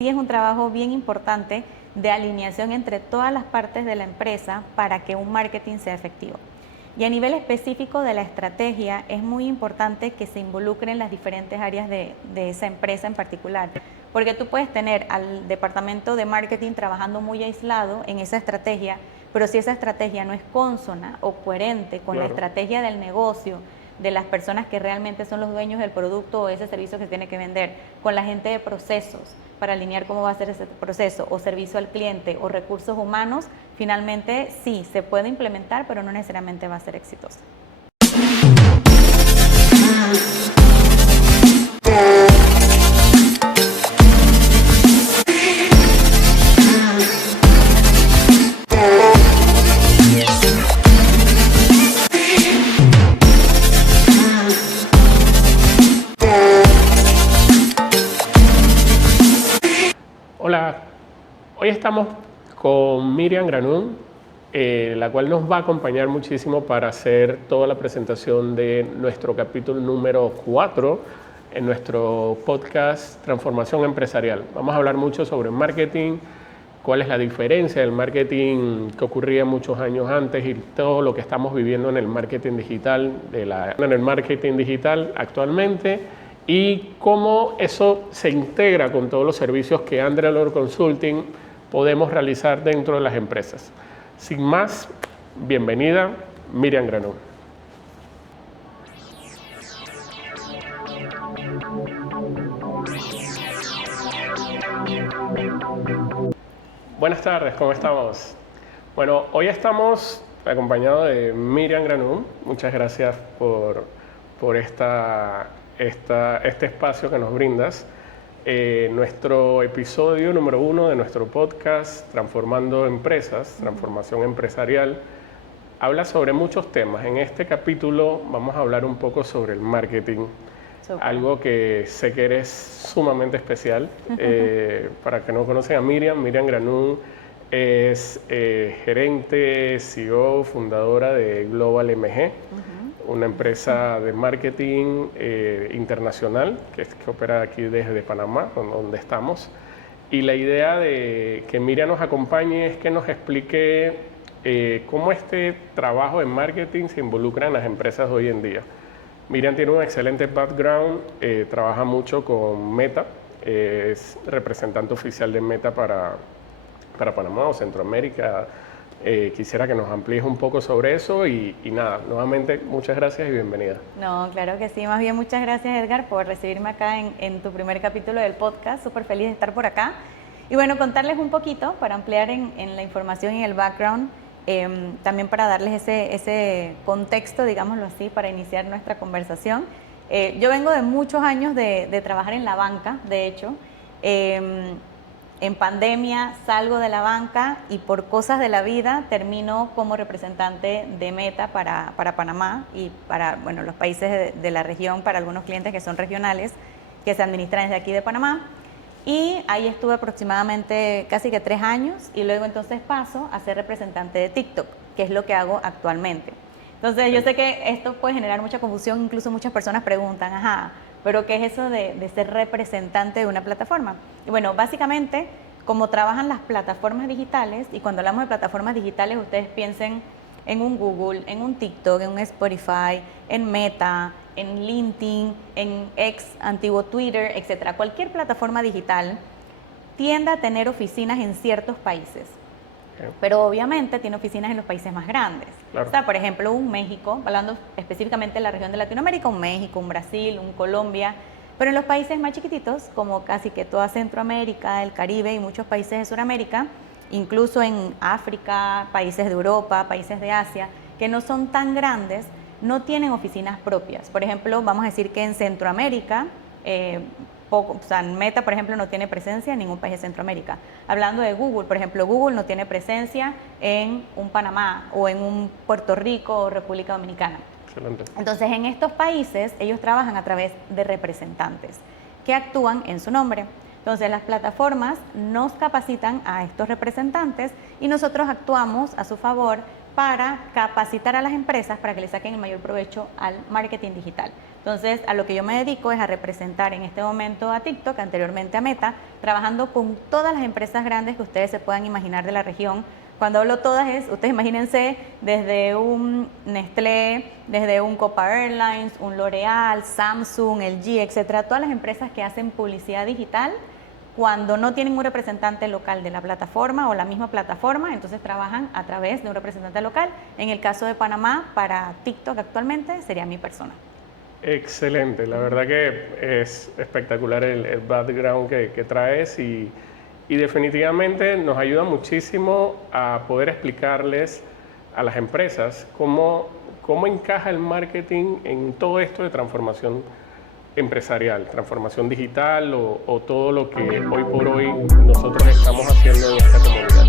sí es un trabajo bien importante de alineación entre todas las partes de la empresa para que un marketing sea efectivo. Y a nivel específico de la estrategia, es muy importante que se involucren las diferentes áreas de esa empresa en particular, porque tú puedes tener al departamento de marketing trabajando muy aislado en esa estrategia, pero si esa estrategia no es consona o coherente con la estrategia del negocio, de las personas que realmente son los dueños del producto o ese servicio que tiene que vender, con la gente de procesos para alinear cómo va a ser ese proceso, o servicio al cliente, o recursos humanos, finalmente sí, se puede implementar, pero no necesariamente va a ser exitoso. Hola, hoy estamos con Miriam Granún, la cual nos va a acompañar muchísimo para hacer toda la presentación de nuestro capítulo número 4 en nuestro podcast Transformación Empresarial. Vamos a hablar mucho sobre marketing, cuál es la diferencia del marketing que ocurría muchos años antes y todo lo que estamos viviendo en el marketing digital, actualmente, y cómo eso se integra con todos los servicios que Andrea Lord Consulting podemos realizar dentro de las empresas. Sin más, bienvenida, Miriam Granún. Buenas tardes, ¿cómo estamos? Bueno, hoy estamos acompañados de Miriam Granún. Muchas gracias por este espacio que nos brindas. Nuestro episodio número 1 de nuestro podcast Transformando Empresas, Transformación Empresarial, habla sobre muchos temas. En este capítulo vamos a hablar un poco sobre el marketing, algo que sé que eres sumamente especial. Para que no conocen a Miriam Granún es gerente, CEO, fundadora de Global MG, una empresa de marketing internacional que opera aquí desde Panamá, donde estamos. Y la idea de que Miriam nos acompañe es que nos explique cómo este trabajo de marketing se involucra en las empresas hoy en día. Miriam tiene un excelente background, trabaja mucho con Meta, es representante oficial de Meta para Panamá o Centroamérica. Quisiera que nos amplíes un poco sobre eso y nada, nuevamente muchas gracias y bienvenida. No, claro que sí, más bien muchas gracias, Edgar, por recibirme acá en tu primer capítulo del podcast. Súper feliz de estar por acá. Y bueno, contarles un poquito para ampliar en la información y el background, también para darles ese contexto, digámoslo así, para iniciar nuestra conversación. Yo vengo de muchos años de trabajar en la banca, de hecho. En pandemia salgo de la banca y por cosas de la vida termino como representante de Meta para Panamá y para los países de la región, para algunos clientes que son regionales, que se administran desde aquí de Panamá. Y ahí estuve aproximadamente casi que 3 años y luego entonces paso a ser representante de TikTok, que es lo que hago actualmente. Entonces yo sé que esto puede generar mucha confusión, incluso muchas personas preguntan, ajá, pero ¿qué es eso de ser representante de una plataforma? Y bueno, básicamente, como trabajan las plataformas digitales, y cuando hablamos de plataformas digitales, ustedes piensen en un Google, en un TikTok, en un Spotify, en Meta, en LinkedIn, en X, antiguo Twitter, etcétera. Cualquier plataforma digital tiende a tener oficinas en ciertos países, pero obviamente tiene oficinas en los países más grandes. Claro. O sea, por ejemplo, un México, hablando específicamente de la región de Latinoamérica, un México, un Brasil, un Colombia, pero en los países más chiquititos, como casi que toda Centroamérica, el Caribe y muchos países de Sudamérica, incluso en África, países de Europa, países de Asia, que no son tan grandes, no tienen oficinas propias. Por ejemplo, vamos a decir que en Centroamérica, Meta, por ejemplo, no tiene presencia en ningún país de Centroamérica. Hablando de Google, por ejemplo, Google no tiene presencia en un Panamá o en un Puerto Rico o República Dominicana. Excelente. Entonces, en estos países, ellos trabajan a través de representantes que actúan en su nombre. Entonces, las plataformas nos capacitan a estos representantes y nosotros actuamos a su favor para capacitar a las empresas para que le saquen el mayor provecho al marketing digital. Entonces, a lo que yo me dedico es a representar en este momento a TikTok, anteriormente a Meta, trabajando con todas las empresas grandes que ustedes se puedan imaginar de la región. Cuando hablo todas ustedes imagínense desde un Nestlé, desde un Copa Airlines, un L'Oreal, Samsung, LG, etcétera, todas las empresas que hacen publicidad digital. Cuando no tienen un representante local de la plataforma o la misma plataforma, entonces trabajan a través de un representante local. En el caso de Panamá, para TikTok actualmente sería mi persona. Excelente, la verdad que es espectacular el background que traes y definitivamente nos ayuda muchísimo a poder explicarles a las empresas cómo encaja el marketing en todo esto de transformación empresarial, transformación digital o todo lo que hoy por hoy nosotros estamos haciendo en esta comunidad.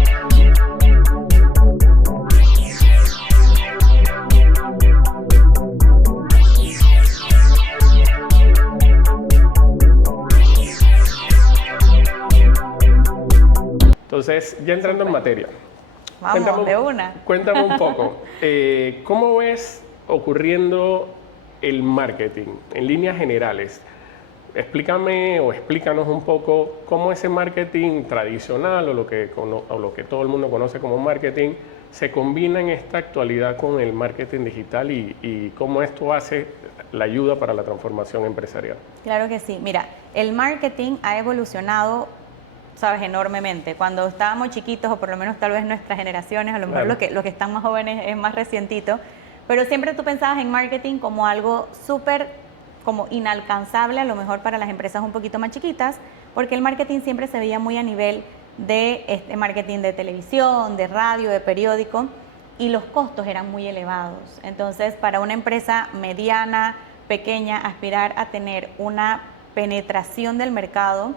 Entonces, ya entrando en materia, Vamos, de una. Cuéntame un poco, ¿cómo ves ocurriendo el marketing en líneas generales? Explícame o explícanos un poco cómo ese marketing tradicional o lo que todo el mundo conoce como marketing se combina en esta actualidad con el marketing digital y cómo esto hace la ayuda para la transformación empresarial. Claro que sí. Mira, el marketing ha evolucionado, sabes, enormemente. Cuando estábamos chiquitos, o por lo menos tal vez nuestras generaciones, a lo mejor Claro. los que están más jóvenes es más recientito, pero siempre tú pensabas en marketing como algo súper como inalcanzable, a lo mejor para las empresas un poquito más chiquitas, porque el marketing siempre se veía muy a nivel de marketing de televisión, de radio, de periódico, y los costos eran muy elevados. Entonces, para una empresa mediana, pequeña, aspirar a tener una penetración del mercado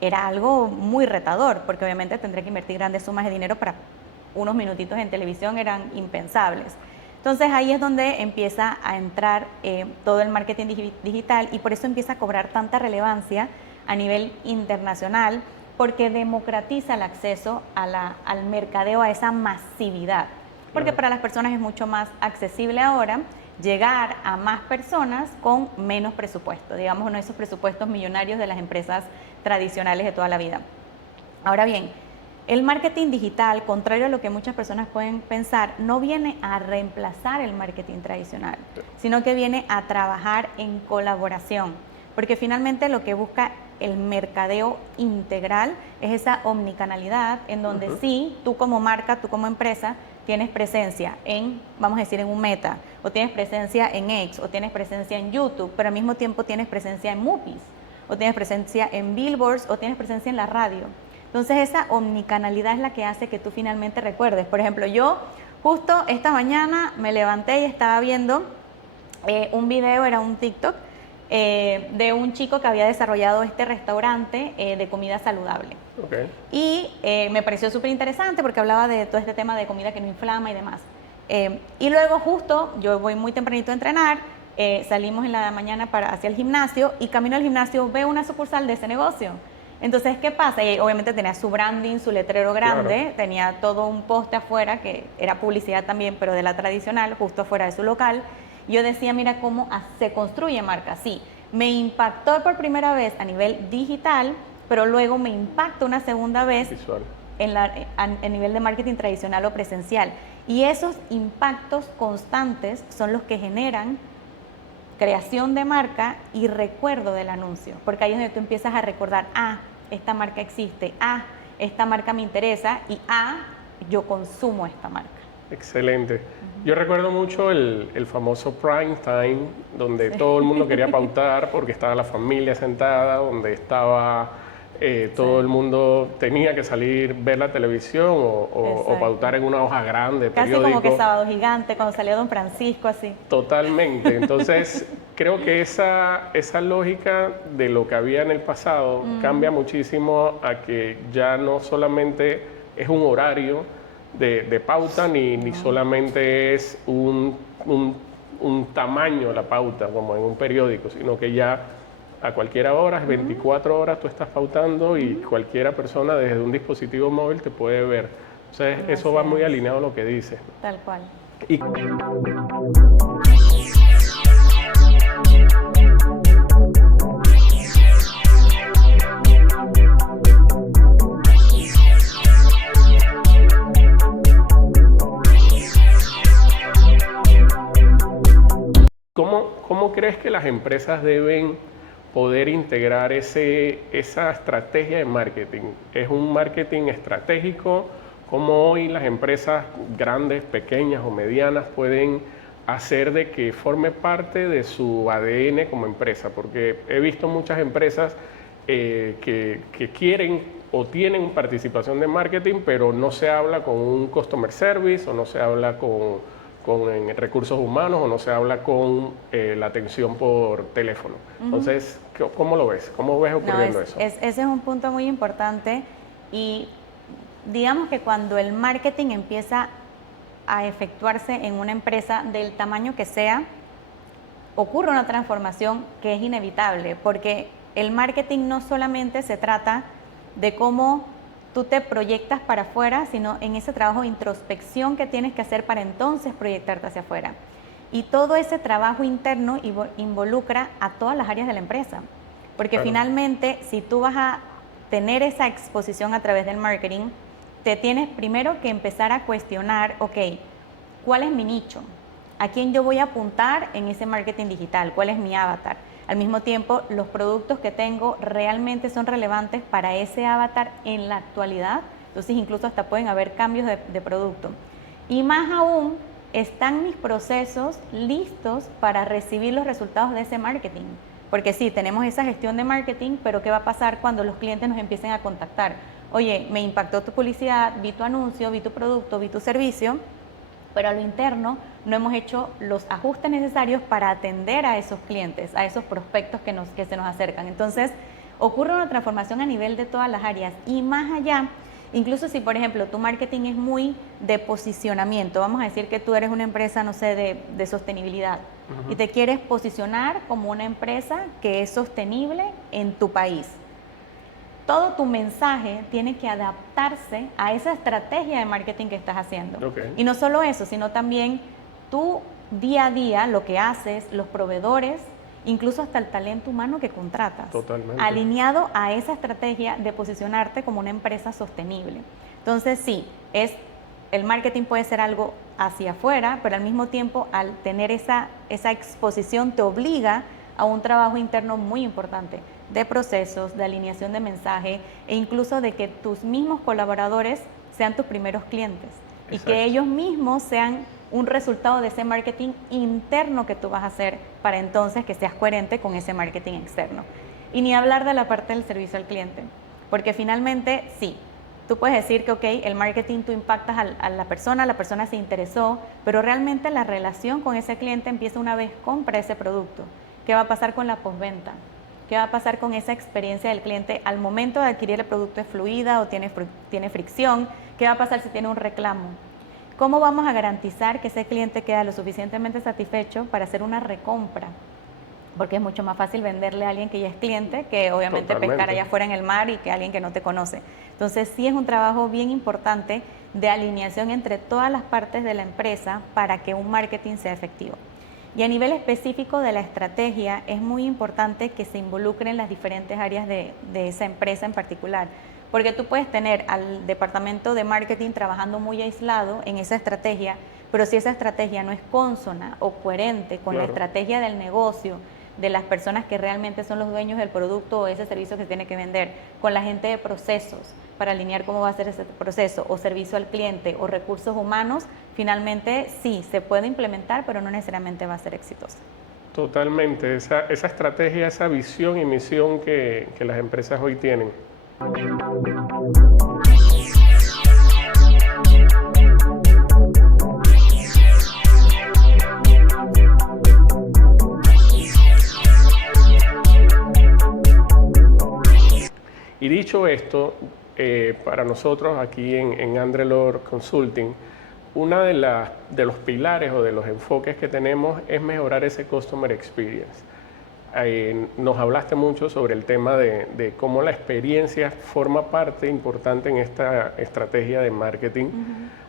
era algo muy retador, porque obviamente tendría que invertir grandes sumas de dinero para unos minutitos en televisión, eran impensables. Entonces ahí es donde empieza a entrar todo el marketing digital y por eso empieza a cobrar tanta relevancia a nivel internacional, porque democratiza el acceso al mercadeo, a esa masividad. Porque Claro. para las personas es mucho más accesible ahora llegar a más personas con menos presupuesto, digamos, no esos presupuestos millonarios de las empresas tradicionales de toda la vida. Ahora bien, el marketing digital, contrario a lo que muchas personas pueden pensar, no viene a reemplazar el marketing tradicional, sino que viene a trabajar en colaboración, porque finalmente lo que busca el mercadeo integral es esa omnicanalidad en donde sí, tú como marca, tú como empresa, tienes presencia en, vamos a decir, en un Meta, o tienes presencia en X, o tienes presencia en YouTube, pero al mismo tiempo tienes presencia en movies, o tienes presencia en billboards, o tienes presencia en la radio. Entonces esa omnicanalidad es la que hace que tú finalmente recuerdes. Por ejemplo, yo justo esta mañana me levanté y estaba viendo un video, era un TikTok, de un chico que había desarrollado este restaurante de comida saludable. Okay. Y me pareció súper interesante porque hablaba de todo este tema de comida que no inflama y demás. Y luego justo, yo voy muy tempranito a entrenar, salimos en la mañana hacia el gimnasio y camino al gimnasio veo una sucursal de ese negocio. Entonces, ¿qué pasa? Y obviamente tenía su branding, su letrero grande, Claro. tenía todo un poste afuera que era publicidad también, pero de la tradicional, justo afuera de su local. Yo decía, mira cómo se construye marca. Sí, me impactó por primera vez a nivel digital, pero luego me impacta una segunda vez Visual. a nivel de marketing tradicional o presencial. Y esos impactos constantes son los que generan creación de marca y recuerdo del anuncio, porque ahí es donde tú empiezas a recordar, esta marca existe, esta marca me interesa y yo consumo esta marca. Excelente. Yo recuerdo mucho el famoso prime time, donde todo el mundo quería pautar porque estaba la familia sentada, donde estaba todo el mundo tenía que salir, ver la televisión o pautar en una hoja grande, Casi periódico. como que Sábado Gigante, cuando salió Don Francisco, así. Totalmente. Entonces, creo que esa lógica de lo que había en el pasado cambia muchísimo a que ya no solamente es un horario de pauta, ni solamente es un tamaño la pauta, como en un periódico, sino que ya a cualquier hora, 24 horas tú estás pautando y cualquiera persona desde un dispositivo móvil te puede ver. Entonces, eso va muy alineado a lo que dices. Tal cual. Y ¿cómo crees que las empresas deben poder integrar esa estrategia de marketing? ¿Es un marketing estratégico? ¿Cómo hoy las empresas grandes, pequeñas o medianas pueden hacer de que forme parte de su ADN como empresa? Porque he visto muchas empresas que quieren o tienen participación de marketing, pero no se habla con un customer service o no se habla con recursos humanos o no se habla con la atención por teléfono. Entonces, ¿cómo lo ves? ¿Cómo ves ocurriendo eso? Ese es un punto muy importante y digamos que cuando el marketing empieza a efectuarse en una empresa del tamaño que sea, ocurre una transformación que es inevitable, porque el marketing no solamente se trata de cómo tú te proyectas para afuera, sino en ese trabajo de introspección que tienes que hacer para entonces proyectarte hacia afuera. Y todo ese trabajo interno involucra a todas las áreas de la empresa, porque finalmente si tú vas a tener esa exposición a través del marketing, te tienes primero que empezar a cuestionar, ok, ¿cuál es mi nicho? ¿A quién yo voy a apuntar en ese marketing digital? ¿Cuál es mi avatar? Al mismo tiempo, los productos que tengo realmente son relevantes para ese avatar en la actualidad. Entonces, incluso hasta pueden haber cambios de producto. Y más aún, ¿están mis procesos listos para recibir los resultados de ese marketing? Porque sí, tenemos esa gestión de marketing, pero ¿qué va a pasar cuando los clientes nos empiecen a contactar? Oye, me impactó tu publicidad, vi tu anuncio, vi tu producto, vi tu servicio, pero a lo interno no hemos hecho los ajustes necesarios para atender a esos clientes, a esos prospectos que se nos acercan. Entonces, ocurre una transformación a nivel de todas las áreas y más allá, incluso si, por ejemplo, tu marketing es muy de posicionamiento, vamos a decir que tú eres una empresa, no sé, de sostenibilidad y te quieres posicionar como una empresa que es sostenible en tu país. Todo tu mensaje tiene que adaptarse a esa estrategia de marketing que estás haciendo. Y no solo eso, sino también tú día a día, lo que haces, los proveedores, incluso hasta el talento humano que contratas. Totalmente. Alineado a esa estrategia de posicionarte como una empresa sostenible. Entonces sí, el marketing puede ser algo hacia afuera, pero al mismo tiempo al tener esa exposición te obliga a un trabajo interno muy importante de procesos, de alineación de mensaje e incluso de que tus mismos colaboradores sean tus primeros clientes. Exacto. Y que ellos mismos sean un resultado de ese marketing interno que tú vas a hacer para entonces que seas coherente con ese marketing externo. Y ni hablar de la parte del servicio al cliente, porque finalmente sí, tú puedes decir que ok, el marketing tú impactas a la persona se interesó, pero realmente la relación con ese cliente empieza una vez compra ese producto. ¿Qué va a pasar con la postventa? ¿Qué va a pasar con esa experiencia del cliente al momento de adquirir el producto? ¿Es fluida o tiene fricción? ¿Qué va a pasar si tiene un reclamo? ¿Cómo vamos a garantizar que ese cliente queda lo suficientemente satisfecho para hacer una recompra? Porque es mucho más fácil venderle a alguien que ya es cliente que obviamente pescar allá afuera en el mar y que alguien que no te conoce. Entonces sí es un trabajo bien importante de alineación entre todas las partes de la empresa para que un marketing sea efectivo. Y a nivel específico de la estrategia, es muy importante que se involucren las diferentes áreas de esa empresa en particular, porque tú puedes tener al departamento de marketing trabajando muy aislado en esa estrategia, pero si esa estrategia no es consona o coherente con la estrategia del negocio, de las personas que realmente son los dueños del producto o ese servicio que tiene que vender, con la gente de procesos, para alinear cómo va a ser ese proceso, o servicio al cliente, o recursos humanos, finalmente sí, se puede implementar, pero no necesariamente va a ser exitosa. Totalmente, esa estrategia, esa visión y misión que las empresas hoy tienen. Y dicho esto, para nosotros aquí en Andrelor Consulting, uno de los pilares o de los enfoques que tenemos es mejorar ese customer experience. nos hablaste mucho sobre el tema de cómo la experiencia forma parte importante en esta estrategia de marketing.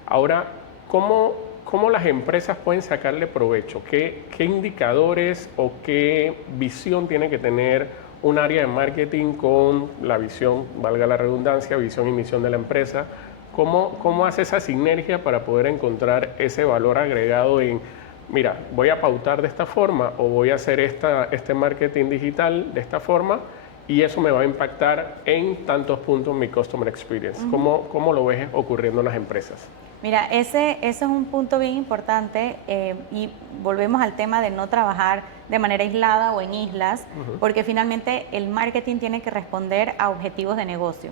Ahora, ¿cómo las empresas pueden sacarle provecho? ¿Qué indicadores o qué visión tiene que tener un área de marketing con la visión, valga la redundancia, visión y misión de la empresa? ¿Cómo hace esa sinergia para poder encontrar ese valor agregado en, mira, voy a pautar de esta forma o voy a hacer este marketing digital de esta forma y eso me va a impactar en tantos puntos mi customer experience? ¿Cómo lo ves ocurriendo en las empresas? Mira, ese es un punto bien importante y volvemos al tema de no trabajar de manera aislada o en islas, porque finalmente el marketing tiene que responder a objetivos de negocio.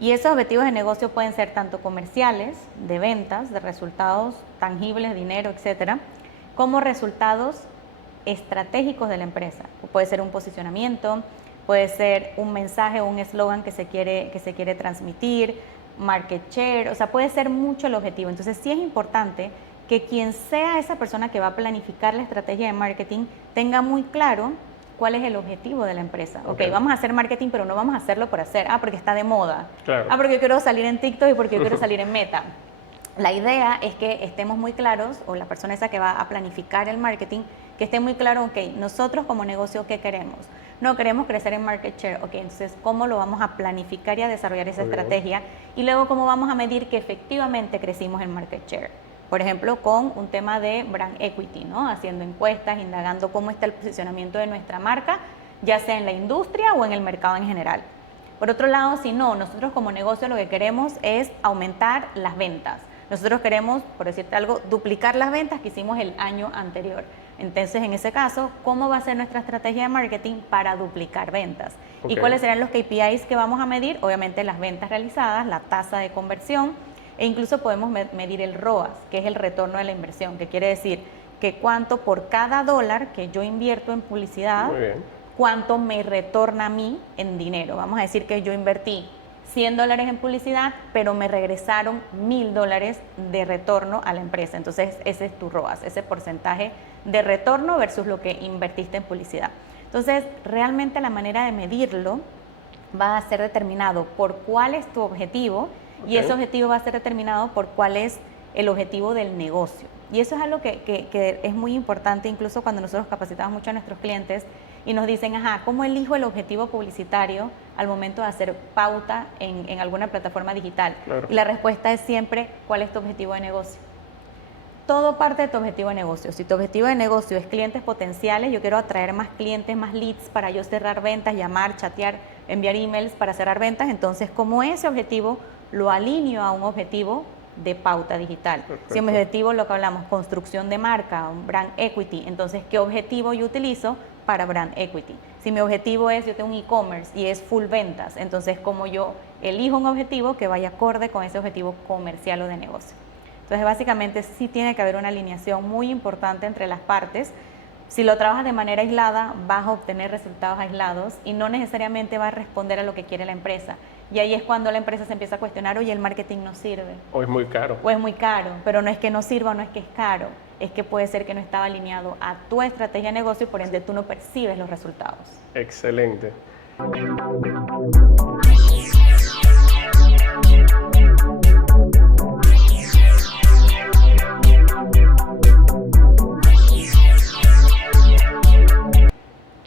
Y esos objetivos de negocio pueden ser tanto comerciales, de ventas, de resultados tangibles, dinero, etcétera, como resultados estratégicos de la empresa. Puede ser un posicionamiento, puede ser un mensaje o un eslogan que se quiere transmitir, market share, o sea, puede ser mucho el objetivo. Entonces sí es importante que quien sea esa persona que va a planificar la estrategia de marketing tenga muy claro cuál es el objetivo de la empresa. Okay, vamos a hacer marketing, pero no vamos a hacerlo por hacer. Porque está de moda. Claro. Porque yo quiero salir en TikTok y porque yo quiero salir en Meta. La idea es que estemos muy claros, o la persona esa que va a planificar el marketing, que esté muy claro, nosotros como negocio, ¿qué queremos? No, queremos crecer en market share. Entonces, ¿cómo lo vamos a planificar y a desarrollar esa estrategia? Y luego, ¿cómo vamos a medir que efectivamente crecimos en market share? Por ejemplo, con un tema de brand equity, ¿no? Haciendo encuestas, indagando cómo está el posicionamiento de nuestra marca, ya sea en la industria o en el mercado en general. Por otro lado, si no, nosotros como negocio lo que queremos es aumentar las ventas. Nosotros queremos, por decirte algo, duplicar las ventas que hicimos el año anterior. Entonces, en ese caso, ¿cómo va a ser nuestra estrategia de marketing para duplicar ventas? ¿Y cuáles serán los KPIs que vamos a medir? Obviamente las ventas realizadas, la tasa de conversión, e incluso podemos medir el ROAS, que es el retorno de la inversión, que quiere decir que cuánto por cada dólar que yo invierto en publicidad, cuánto me retorna a mí en dinero. Vamos a decir que yo invertí $100 en publicidad, pero me regresaron $1,000 de retorno a la empresa. Entonces, ese es tu ROAS, ese porcentaje de retorno versus lo que invertiste en publicidad. Entonces, realmente la manera de medirlo va a ser determinado por cuál es tu objetivo y ese objetivo va a ser determinado por cuál es el objetivo del negocio. Y eso es algo que es muy importante, incluso cuando nosotros capacitamos mucho a nuestros clientes y nos dicen, ¿cómo elijo el objetivo publicitario al momento de hacer pauta en alguna plataforma digital? Claro. Y la respuesta es siempre, ¿cuál es tu objetivo de negocio? Todo parte de tu objetivo de negocio. Si tu objetivo de negocio es clientes potenciales, yo quiero atraer más clientes, más leads para yo cerrar ventas, llamar, chatear, enviar emails para cerrar ventas, entonces como ese objetivo lo alineo a un objetivo de pauta digital. Perfecto. Si mi objetivo, lo que hablamos, construcción de marca, un brand equity, entonces, ¿qué objetivo yo utilizo para brand equity? Si mi objetivo es, yo tengo un e-commerce y es full ventas, entonces, ¿cómo yo elijo un objetivo que vaya acorde con ese objetivo comercial o de negocio? Entonces, básicamente, sí tiene que haber una alineación muy importante entre las partes. Si lo trabajas de manera aislada, vas a obtener resultados aislados y no necesariamente va a responder a lo que quiere la empresa. Y ahí es cuando la empresa se empieza a cuestionar, oye, el marketing no sirve. O es muy caro. O es muy caro, pero no es que no sirva o no es que es caro, es que puede ser que no estaba alineado a tu estrategia de negocio y por ende tú no percibes los resultados. Excelente.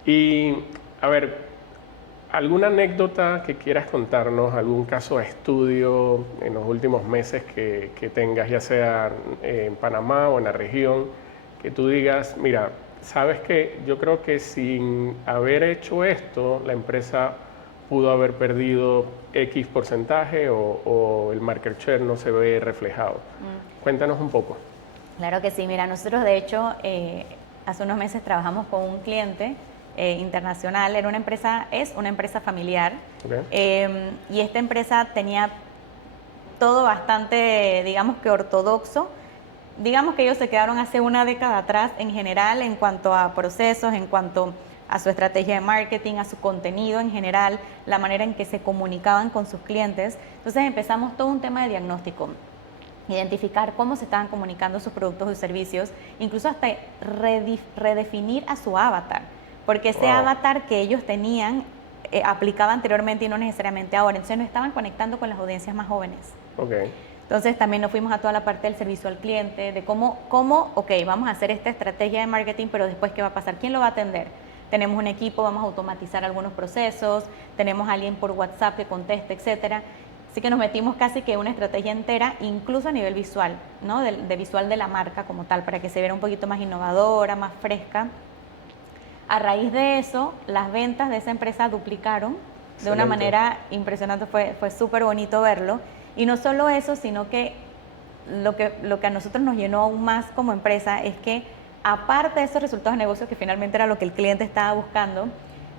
Y, a ver, ¿alguna anécdota que quieras contarnos, algún caso de estudio en los últimos meses que tengas, ya sea en Panamá o en la región, que tú digas, mira, sabes que yo creo que sin haber hecho esto, la empresa pudo haber perdido X porcentaje o el market share no se ve reflejado? Cuéntanos un poco. Claro que sí, mira, nosotros de hecho hace unos meses trabajamos con un cliente internacional, es una empresa familiar, y esta empresa tenía todo bastante, digamos que ortodoxo. Digamos que ellos se quedaron hace una década atrás en general en cuanto a procesos, en cuanto a su estrategia de marketing, a su contenido en general, la manera en que se comunicaban con sus clientes. Entonces empezamos todo un tema de diagnóstico, identificar cómo se estaban comunicando sus productos y servicios, incluso hasta redefinir a su avatar. porque ese avatar que ellos tenían aplicaba anteriormente y no necesariamente ahora. Entonces nos estaban conectando con las audiencias más jóvenes. Okay. Entonces también nos fuimos a toda la parte del servicio al cliente, de cómo, ok, vamos a hacer esta estrategia de marketing, pero después ¿qué va a pasar? ¿Quién lo va a atender? Tenemos un equipo, vamos a automatizar algunos procesos, tenemos a alguien por WhatsApp que conteste, etcétera. Así que nos metimos casi que una estrategia entera, incluso a nivel visual, ¿no? De visual de la marca como tal, para que se viera un poquito más innovadora, más fresca. A raíz de eso, las ventas de esa empresa duplicaron de una manera impresionante, fue súper bonito verlo. Y no solo eso, sino que lo que a nosotros nos llenó aún más como empresa es que, aparte de esos resultados de negocio, que finalmente era lo que el cliente estaba buscando,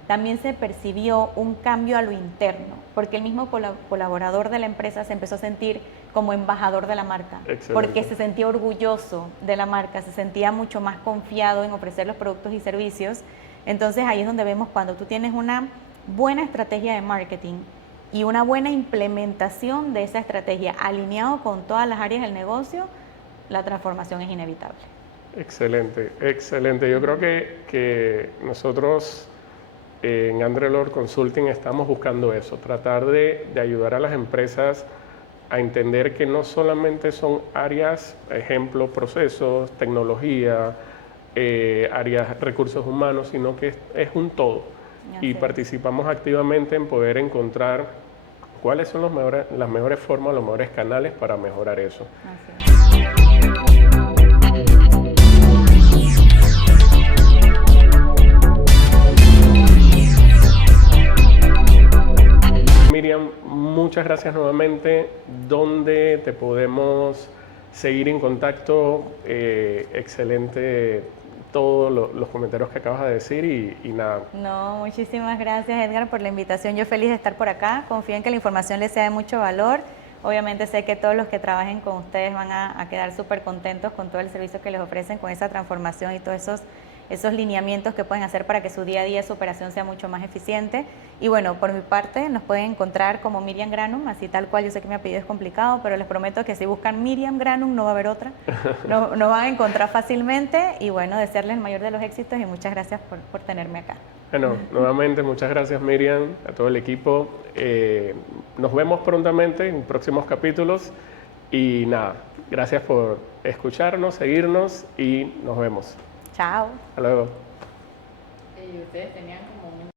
también se percibió un cambio a lo interno, porque el mismo colaborador de la empresa se empezó a sentir como embajador de la marca, porque se sentía orgulloso de la marca, se sentía mucho más confiado en ofrecer los productos y servicios. Entonces ahí es donde vemos cuando tú tienes una buena estrategia de marketing y una buena implementación de esa estrategia alineado con todas las áreas del negocio, la transformación es inevitable. Excelente, excelente. Yo creo que nosotros en Andrelord Consulting estamos buscando eso, tratar de ayudar a las empresas a entender que no solamente son áreas, ejemplo, procesos, tecnología, áreas recursos humanos, sino que es un todo. Y participamos activamente en poder encontrar cuáles son las mejores formas, los mejores canales para mejorar eso. Miriam, muchas gracias nuevamente. ¿Dónde te podemos seguir en contacto? Excelente todos los comentarios que acabas de decir y nada. No, muchísimas gracias, Edgar, por la invitación. Yo feliz de estar por acá. Confío en que la información les sea de mucho valor. Obviamente sé que todos los que trabajen con ustedes van a quedar súper contentos con todo el servicio que les ofrecen, con esa transformación y todos esos lineamientos que pueden hacer para que su día a día, su operación sea mucho más eficiente. Y bueno, por mi parte nos pueden encontrar como Miriam Granum, así tal cual. Yo sé que mi apellido es complicado, pero les prometo que si buscan Miriam Granum no va a haber otra. Nos van a encontrar fácilmente y bueno, desearles el mayor de los éxitos y muchas gracias por tenerme acá. Bueno, nuevamente muchas gracias Miriam, a todo el equipo. Nos vemos prontamente en próximos capítulos y nada, gracias por escucharnos, seguirnos y nos vemos. Chao. Hasta luego. Y ustedes tenían como